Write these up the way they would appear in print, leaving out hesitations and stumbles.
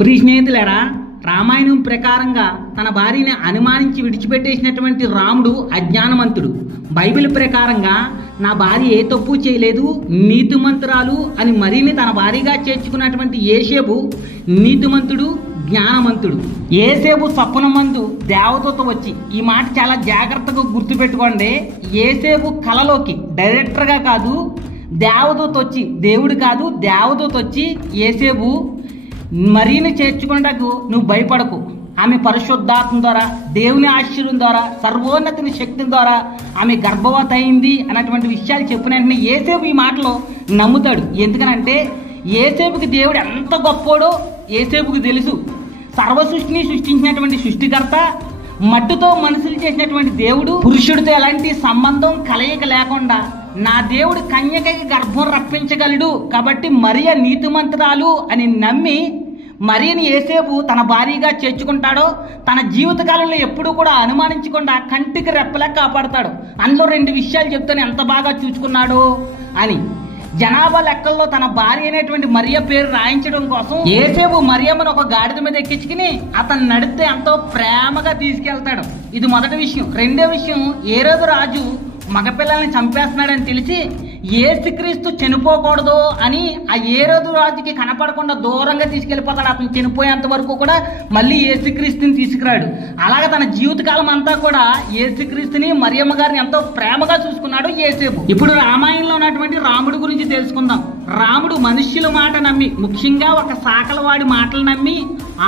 ప్రియ స్నేహితులారా, రామాయణం ప్రకారంగా తన భార్యని అనుమానించి విడిచిపెట్టేసినటువంటి రాముడు అజ్ఞానవంతుడు. బైబిల్ ప్రకారంగా నా భార్య ఏ తప్పు చేయలేదు, నీతిమంతురాలు అని మరీని తన భార్యగా చేర్చుకున్నటువంటి యేసేపు నీతిమంతుడు, జ్ఞానవంతుడు. యేసేపు స్వప్నమందు దేవదూత వచ్చి, ఈ మాట చాలా జాగ్రత్తగా గుర్తుపెట్టుకోండి, యేసేపు కలలోకి డైరెక్టర్గా కాదు, దేవదూత వచ్చి, దేవుడు కాదు దేవదూత వచ్చి, యేసేపు మరీని చేర్చుకున్నటకు నువ్వు భయపడకు, ఆమె పరిశుద్ధాత్మ ద్వారా, దేవుని ఆశ్చర్యం ద్వారా, సర్వోన్నతిని శక్తి ద్వారా ఆమె గర్భవతి అయింది అన్నటువంటి విషయాలు చెప్పిన వెంటనే యేసేపు ఈ మాటలో నమ్ముతాడు. ఎందుకనంటే యేసేపుకి దేవుడు ఎంత గొప్పోడో యేసేపుకి తెలుసు. సర్వ సృష్టిని సృష్టించినటువంటి సృష్టికర్త, మట్టితో మనుషులు చేసినటువంటి దేవుడు, పురుషుడితో ఎలాంటి సంబంధం కలయిక లేకుండా నా దేవుడు కన్యకకి గర్భం రప్పించగలడు. కాబట్టి మరియ నీతిమంతురాలు అని నమ్మి మరియని యేసేపు తన భార్యగా చేర్చుకుంటాడో, తన జీవితకాలంలో ఎప్పుడూ కూడా అనుమానించకుండా కంటికి రెప్పలా కాపాడతాడు. అందులో రెండు విషయాలు చెప్తాను ఎంత బాగా చూసుకున్నాడు అని. జనాభా లెక్కల్లో తన భార్య అయినటువంటి మరియ పేరు రాయించడం కోసం యేసేపు మరియమ్మను ఒక గాడిద మీద ఎక్కించుకుని అతను నడితే ఎంతో ప్రేమగా తీసుకెళ్తాడు. ఇది మొదటి విషయం. రెండో విషయం, హేరోదు రాజు మగపిల్లల్ని చంపేస్తున్నాడని తెలిసి యేసుక్రీస్తు చనిపోకూడదు అని ఆ హేరోదు రాజుకి కనపడకుండా దూరంగా తీసుకెళ్లిపోతాడు. అతను చనిపోయేంత వరకు కూడా మళ్ళీ యేసుక్రీస్తుని తీసుకురాడు. అలాగే తన జీవితకాలం అంతా కూడా యేసుక్రీస్తుని మరియమ్మ గారిని ఎంతో ప్రేమగా చూసుకున్నాడు యేసేపు. ఇప్పుడు రామాయణంలో ఉన్నటువంటి రాముడి గురించి తెలుసుకుందాం. రాముడు మనుష్యుల మాట నమ్మి, ముఖ్యంగా ఒక సాకలవాడి మాటలు నమ్మి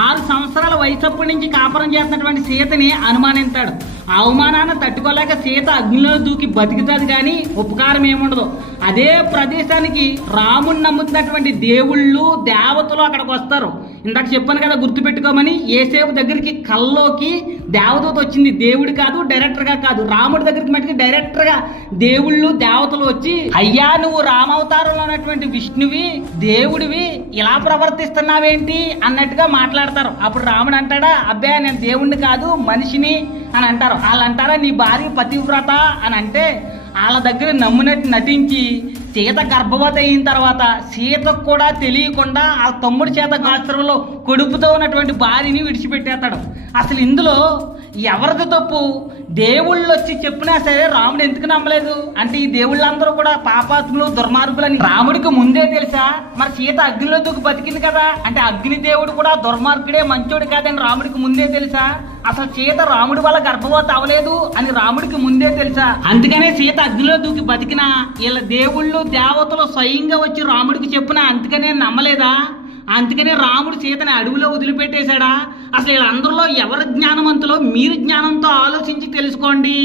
6 సంవత్సరాల వయసప్పటి నుంచి కాపురం చేస్తున్నటువంటి సీతని అనుమానిస్తాడు. ఆ అవమానాన్ని తట్టుకోలేక సీత అగ్నిలో దూకి బతుకుతుంది, కానీ ఉపకారం ఏముండదు. అదే ప్రదేశానికి రాముడిని నమ్ముతున్నటువంటి దేవుళ్ళు, దేవతలు అక్కడికి వస్తారు. ఇందాక చెప్పాను కదా గుర్తుపెట్టుకోమని. యేసేపు దగ్గరికి కల్లోకి దేవదూత వచ్చింది. దేవుడు కాదు, డైరెక్టర్గా కాదు. రాముడి దగ్గరికి మటుకు డైరెక్టర్గా దేవుళ్ళు, దేవతలు వచ్చి, అయ్యా నువ్వు రామావతారంలో ఉన్నటువంటి విష్ణువి, దేవుడివి, ఇలా ప్రవర్తిస్తున్నావేంటి అన్నట్టుగా మాట్లాడతారు. అప్పుడు రాముడు అంటాడా, అబ్బే నేను దేవుణ్ణి కాదు మనిషిని అని అంటారు. వాళ్ళు అంటారా నీ భార్య పతివ్రత అని అంటే, వాళ్ళ దగ్గర నమ్మునట్టు నటించి సీత గర్భవతి అయిన తర్వాత సీతకు కూడా తెలియకుండా ఆ తమ్ముడి చేత ఆశ్రమంలో కొడుపుతో ఉన్నటువంటి భార్యని విడిచిపెట్టేస్తాడు. అసలు ఇందులో ఎవరిది తప్పు? దేవుళ్ళు వచ్చి చెప్పినా సరే రాముడు ఎందుకు నమ్మలేదు అంటే, ఈ దేవుళ్ళందరూ కూడా పాపాత్ములు, దుర్మార్గులని రాముడికి ముందే తెలుసా? మరి సీత అగ్నిలో దూకి బతికింది కదా అంటే అగ్ని దేవుడు కూడా దుర్మార్గుడే, మంచోడు కాదని రాముడికి ముందే తెలుసా? అసలు సీత రాముడి వల్ల గర్భవతి అవ్వలేదు అని రాముడికి ముందే తెలుసా? అందుకనే సీత అగ్నిలో దూకి బతికినా వీళ్ళ దేవుళ్ళు, దేవతలు స్వయంగా వచ్చి రాముడికి చెప్పినా అందుకనే నమ్మలేదా? అందుకనే రాముడు సీతని అడవిలో వదిలిపెట్టేశాడా? అసలు వీళ్ళందరిలో ఎవరు జ్ఞానవంతులో మీరు జ్ఞానంతో ఆలోచించి తెలుసుకోండి.